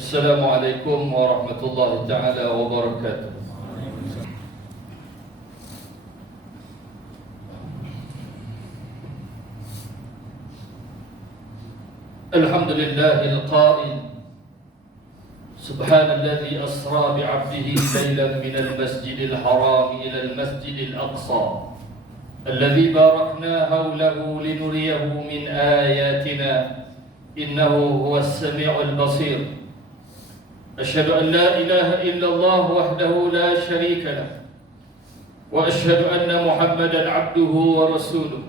Assalamualaikum warahmatullahi taala wabarakatuh. Alhamdulillahil qa'il Subhanalladzi asra bi'abdihi laylan minal masjidil haram ilal masjidil aqsa alladzi barakna hawlahu linuriyahu min ayatina innahu huwas sami'ul basir. أشهد أن لا إله إلا الله وحده لا شريك له وأشهد أن محمدا عبده ورسوله.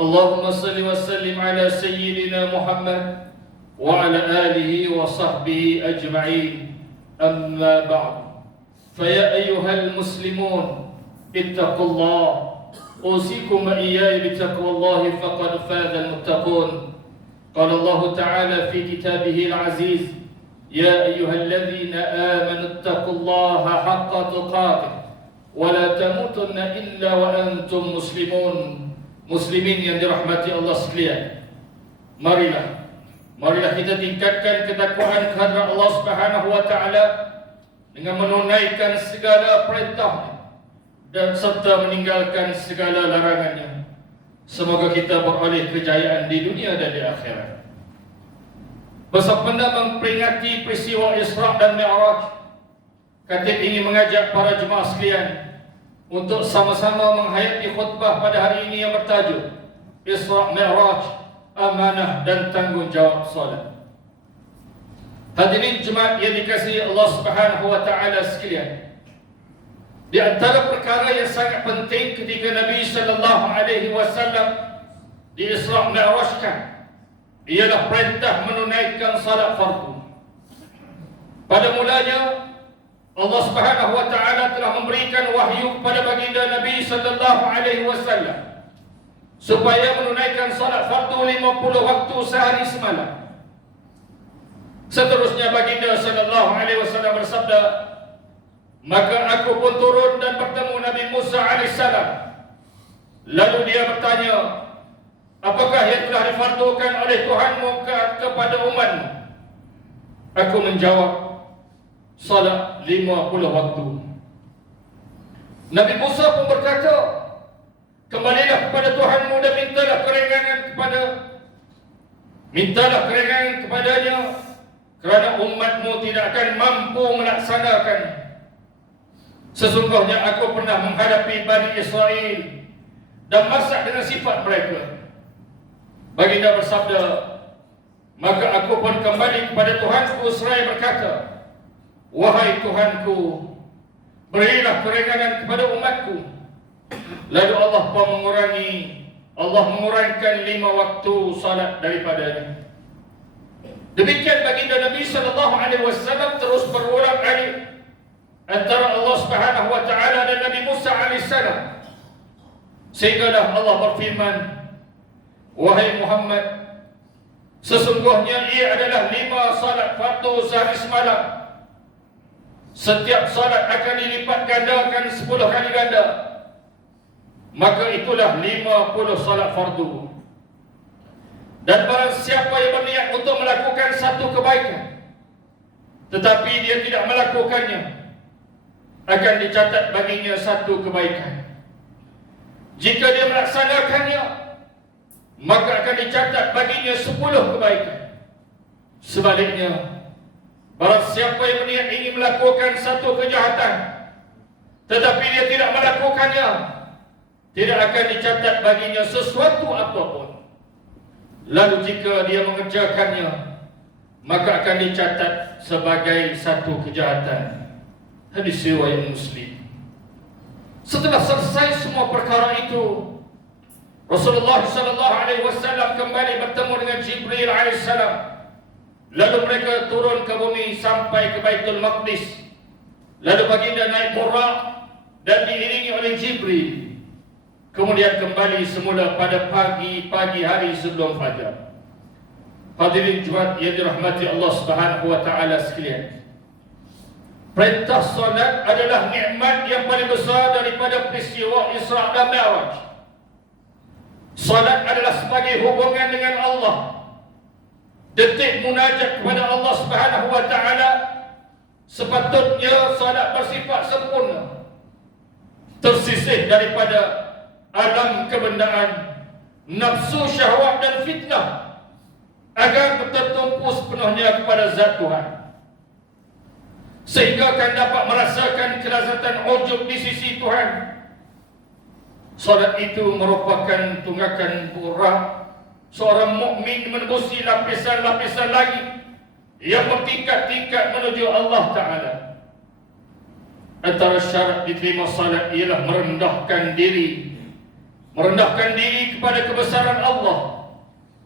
اللهم صل وسلم على سيدنا محمد وعلى آله وصحبه أجمعين. أما بعد، فيا أيها المسلمون اتقوا الله، أوصيكم وإياي بتقوى الله فقد فاز المتقون. قال الله تعالى في كتابه العزيز: يا أيها الذين آمنوا اتقوا الله حق تقاته ولا تموتن إلا وأنتم مسلمون. Muslimin yang dirahmati Allah sekalian, marilah kita tingkatkan ketakwaan kehadrat Allah Subhanahu wa taala dengan menunaikan segala perintahnya dan serta meninggalkan segala larangannya. Semoga kita beroleh kejayaan di dunia dan di akhirat. Bersempena memperingati peristiwa Isra' dan Mi'raj, Khatib ingin mengajak para jemaah sekalian untuk sama-sama menghayati khutbah pada hari ini yang bertajuk Isra' Mi'raj, Amanah dan Tanggungjawab Salat. Hadirin jemaat yang dikasihi Allah Subhanahu wa taala sekalian, di antara perkara yang sangat penting ketika Nabi sallallahu alaihi wasallam di Isra' Mi'rajkan ialah perintah menunaikan salat fardu. Pada mulanya Allah Subhanahu wa taala telah memberikan wahyu kepada baginda Nabi sallallahu alaihi wasallam supaya menunaikan salat fardu 50 waktu sehari semalam. Seterusnya baginda sallallahu alaihi wasallam bersabda, maka aku pun turun dan bertemu Nabi Musa alaihissalam. Lalu dia bertanya, apakah yang telah difardukan oleh Tuhanmu kepada umatmu? Aku menjawab, salat 50 waktu. Nabi Musa pun berkata, kembalilah kepada Tuhanmu dan mintalah kerengangan kepadanya, kerana umatmu tidak akan mampu melaksanakan. Sesungguhnya aku pernah menghadapi Bani Israel dan masak dengan sifat mereka. Baginda bersabda, maka aku pun kembali kepada Tuhanku seraya berkata, wahai Tuhanku, berilah kerengangan kepada umatku. Lalu Allah pun mengurangkan 5 waktu salat daripadanya. Demikian baginda Nabi sallallahu alaihi wasallam terus berulang kali antara Allah Subhanahu wa taala dan Nabi Musa alaihissalam, sehinggalah Allah berfirman, wahai Muhammad, sesungguhnya ia adalah 5 salat fardu sehari semalam. Setiap salat akan dilipat gandakan 10 kali ganda. Maka itulah 50 salat fardu. Dan barang siapa yang berniat untuk melakukan satu kebaikan tetapi dia tidak melakukannya, akan dicatat baginya satu kebaikan. Jika dia melaksanakannya, maka akan dicatat baginya 10 kebaikan. Sebaliknya, barang siapa yang berniat ingin melakukan satu kejahatan tetapi dia tidak melakukannya, tidak akan dicatat baginya sesuatu apapun. Lalu jika dia mengerjakannya, maka akan dicatat sebagai satu kejahatan. Hadis riwayat Muslim. Setelah selesai semua perkara itu, Rasulullah sallallahu alaihi wasallam kembali bertemu dengan Jibril alaihissalam. Lalu mereka turun ke bumi sampai ke Baitul Maqdis. Lalu baginda naik Buraq dan diiringi oleh Jibril. Kemudian kembali semula pada pagi hari sebelum fajar. Hadirin jemaat yang dirahmati Allah Subhanahu wa taala sekalian, perintah solat adalah nikmat yang paling besar daripada peristiwa Isra' dan Mi'raj. Salat adalah sebagai hubungan dengan Allah. detik munajat kepada Allah Subhanahu wa taala, sepatutnya solat bersifat sempurna, tersisih daripada alam kebendaan, nafsu, syahwat dan fitnah, agar tertumpu sepenuhnya kepada zat Tuhan, sehingga akan dapat merasakan kelazatan ujub di sisi Tuhan. Solat itu merupakan tunggakan berat seorang mukmin menembusi lapisan-lapisan lagi yang bertingkat-tingkat menuju Allah Ta'ala. Antara syarat diterima salat ialah merendahkan diri kepada kebesaran Allah,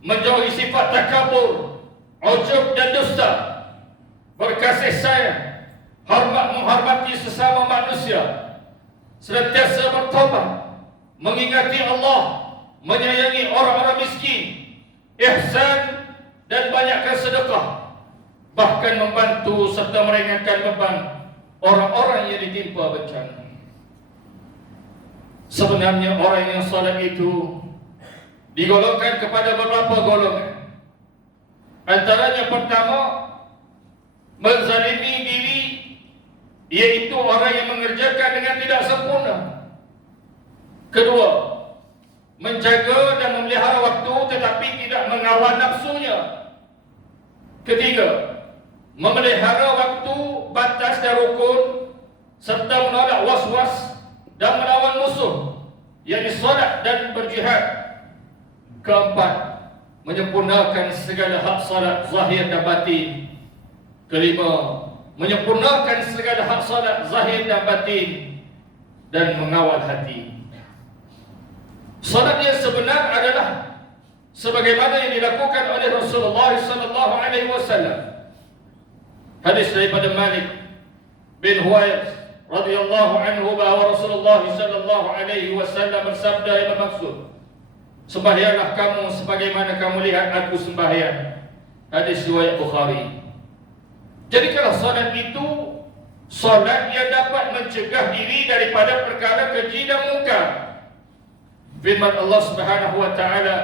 menjauhi sifat takabur, ujub dan dusta, berkasih sayang, menghormati sesama manusia, senantiasa bertobat, mengingati Allah, menyayangi orang-orang miskin, ihsan dan banyakkan sedekah, bahkan membantu serta meringankan beban orang-orang yang ditimpa bencana. Sebenarnya orang yang salat itu digolongkan kepada beberapa golongan. Antaranya pertama, menzalimi diri, iaitu orang yang mengerjakan dengan tidak sempurna. Kedua, menjaga dan memelihara waktu tetapi tidak mengawal nafsunya. Ketiga, memelihara waktu, batas dan rukun, serta menolak was-was dan melawan musuh, yakni solat dan berjihad. Keempat, menyempurnakan segala hak salat zahir dan batin. Kelima, menyempurnakan segala hak salat zahir dan batin dan mengawal hati. Salat yang sebenar adalah sebagaimana yang dilakukan oleh Rasulullah sallallahu alaihi wasallam. Hadis daripada Malik bin Huwais radhiyallahu anhu bahawa Rasulullah sallallahu alaihi wasallam bersabda yang bermaksud, sembahyanglah kamu sebagaimana kamu lihat aku sembahyang. Hadis riwayat Bukhari. Jadi kalau salat itu salat yang dapat mencegah diri daripada perkara keji dan mungkar. Firman Allah Subhanahu wa taala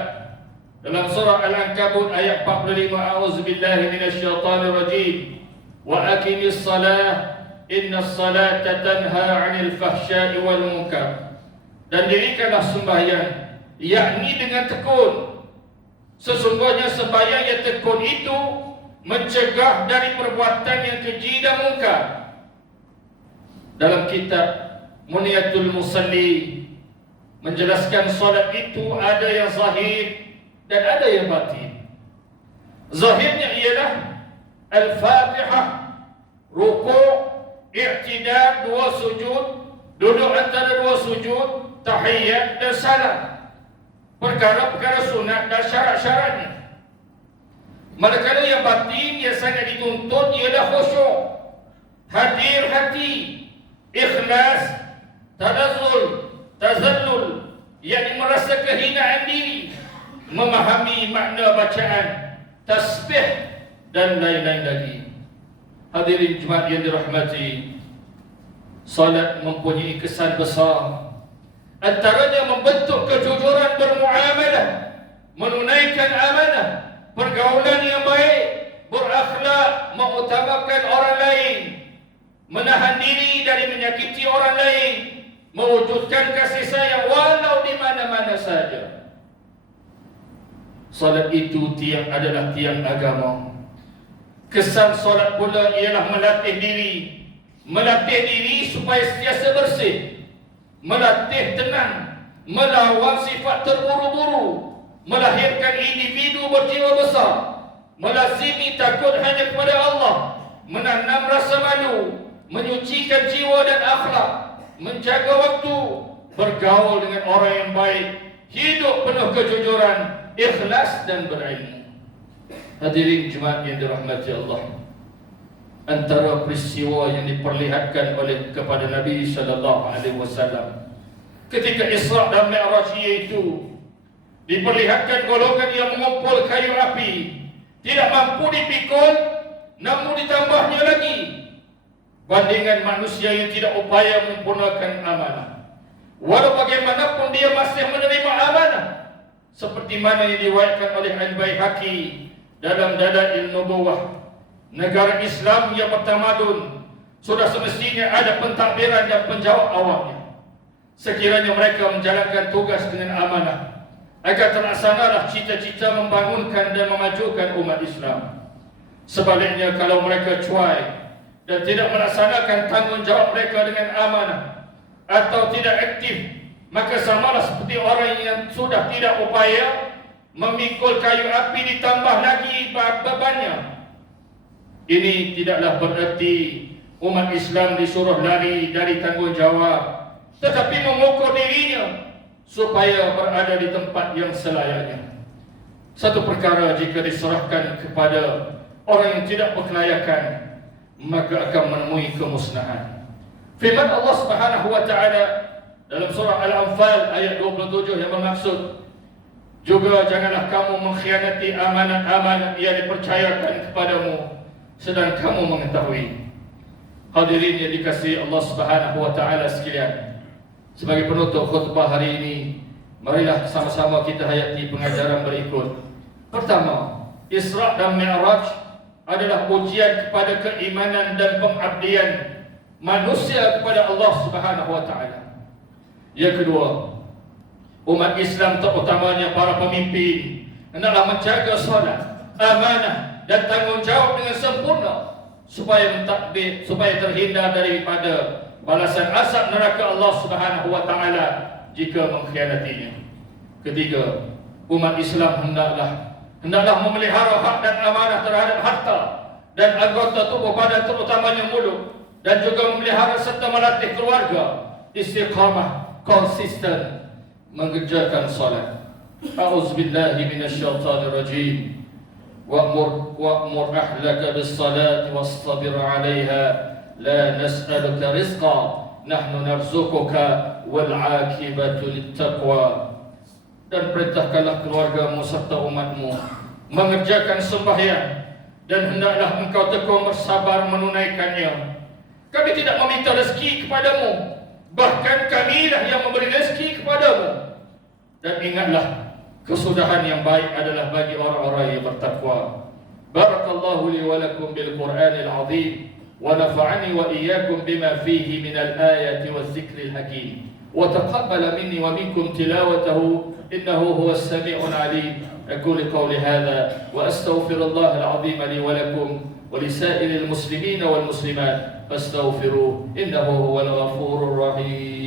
dalam surah Al-Ankabut ayat 45, a'udzubillahi minasyaitonir rajim, wa aqimis salah innas salata tanha 'anil fahsya'i wal munkar. Dan dirikanlah sembahyang, yakni dengan tekun. Sesungguhnya sembahyang yang tekun itu mencegah dari perbuatan yang keji dan mungkar. Dalam kitab Muniyatul Musalli menjelaskan solat itu ada yang zahir dan ada yang batin. Zahirnya ialah Al-Fatihah, ruku', i'tidal, 2 sujud, duduk antara 2 sujud, tahiyat dan salam. Perkara-perkara sunat dan syarat-syaratnya. Manakala yang batin yang sangat dituntut ialah khusyuk, hadir hati, ikhlas, tadazzul, tazallul, yakni merasa kehinaan diri, memahami makna bacaan, tasbih dan lain-lain lagi. Hadirin jemaat yang dirahmati, salat mempunyai kesan besar. Antaranya membentuk kejujuran bermuamalah, menunaikan amanah, pergaulan yang baik, berakhlak, mengutamakan orang lain, menahan diri dari menyakiti orang lain, mewujudkan kasih sayang walau di mana-mana saja. Salat itu adalah tiang agama. Kesan salat pula ialah melatih diri supaya sentiasa bersih, melatih tenang, melawan sifat terburu-buru, melahirkan individu berjiwa besar, melazimi takut hanya kepada Allah, menanam rasa malu, menyucikan jiwa dan akhlak, menjaga waktu, bergaul dengan orang yang baik, hidup penuh kejujuran, ikhlas dan berilmu. Hadirin jemaat yang dirahmati Allah, antara peristiwa yang diperlihatkan oleh kepada Nabi sallallahu alaihi wasallam ketika Isra dan Mi'raj itu, diperlihatkan golongan yang mengumpul kayu api, tidak mampu dipikul, namun ditambahnya lagi bandingan manusia yang tidak upaya menyempurnakan amanah. Walau bagaimanapun dia masih menerima amanah, seperti mana yang diriwayatkan oleh Al-Baihaqi dalam dalail nubuwah. Negara Islam yang bertamadun sudah semestinya ada pentadbiran dan penjawab awamnya. Sekiranya mereka menjalankan tugas dengan amanah, agar terlaksanalah cita-cita membangunkan dan memajukan umat Islam. Sebaliknya, kalau mereka cuai dan tidak melaksanakan tanggungjawab mereka dengan amanah atau tidak aktif, maka samalah seperti orang yang sudah tidak upaya memikul kayu api ditambah lagi bebannya. Ini tidaklah bererti umat Islam disuruh lari dari tanggungjawab, tetapi mengukur dirinya supaya berada di tempat yang selayaknya. Satu perkara jika diserahkan kepada orang yang tidak berkelayakan, maka akan menemui kemusnahan. Firman Allah Subhanahu wa taala dalam surah Al-Anfal ayat 27 yang bermaksud, juga janganlah kamu mengkhianati amanat-amanat yang dipercayakan kepadamu sedang kamu mengetahui. Hadirin yang dikasihi Allah Subhanahu wa taala sekalian, sebagai penutup khutbah hari ini, marilah sama-sama kita hayati pengajaran berikut. Pertama, Isra dan Mi'raj adalah ujian kepada keimanan dan pengabdian manusia kepada Allah Subhanahu wa taala. Yang kedua, umat Islam terutamanya para pemimpin hendaklah menjaga solat, amanah dan tanggungjawab dengan sempurna supaya mentadbir, supaya terhindar daripada balasan azab neraka Allah Subhanahu wa taala jika mengkhianatinya. Ketiga, umat Islam hendaklah memelihara hak dan amanah terhadap harta dan anggota tubuh badan terutamanya mulut, dan juga memelihara serta melatih keluarga istiqamah konsisten mengerjakan salat. A'udzubillahi minasyaitonir rajim. Wa'mur ahlaka bis-salati wastabir 'alaiha la nas'aluka rizqa nahnu narzuquka wal 'aqibatu lit-taqwa. Dan perintahkanlah keluargamu serta umatmu mengerjakan sembahyang, dan hendaklah engkau tekun bersabar menunaikannya. Kami tidak meminta rezeki kepadamu, bahkan kamilah yang memberi rezeki kepadamu. Dan ingatlah, kesudahan yang baik adalah bagi orang-orang yang bertakwa. Barakallahu li wa lakum bil Qur'anil azim, wa nafa'ani wa iyyakum bima fihi minal ayati waz zikril hakim, wa taqabbala minni wa minkum tilawatahu innahu huwas sami'ul alim. أقول قولي هذا وأستغفر الله العظيم لي ولكم ولسائر المسلمين والمسلمات فاستغفروه إنه هو الغفور الرحيم.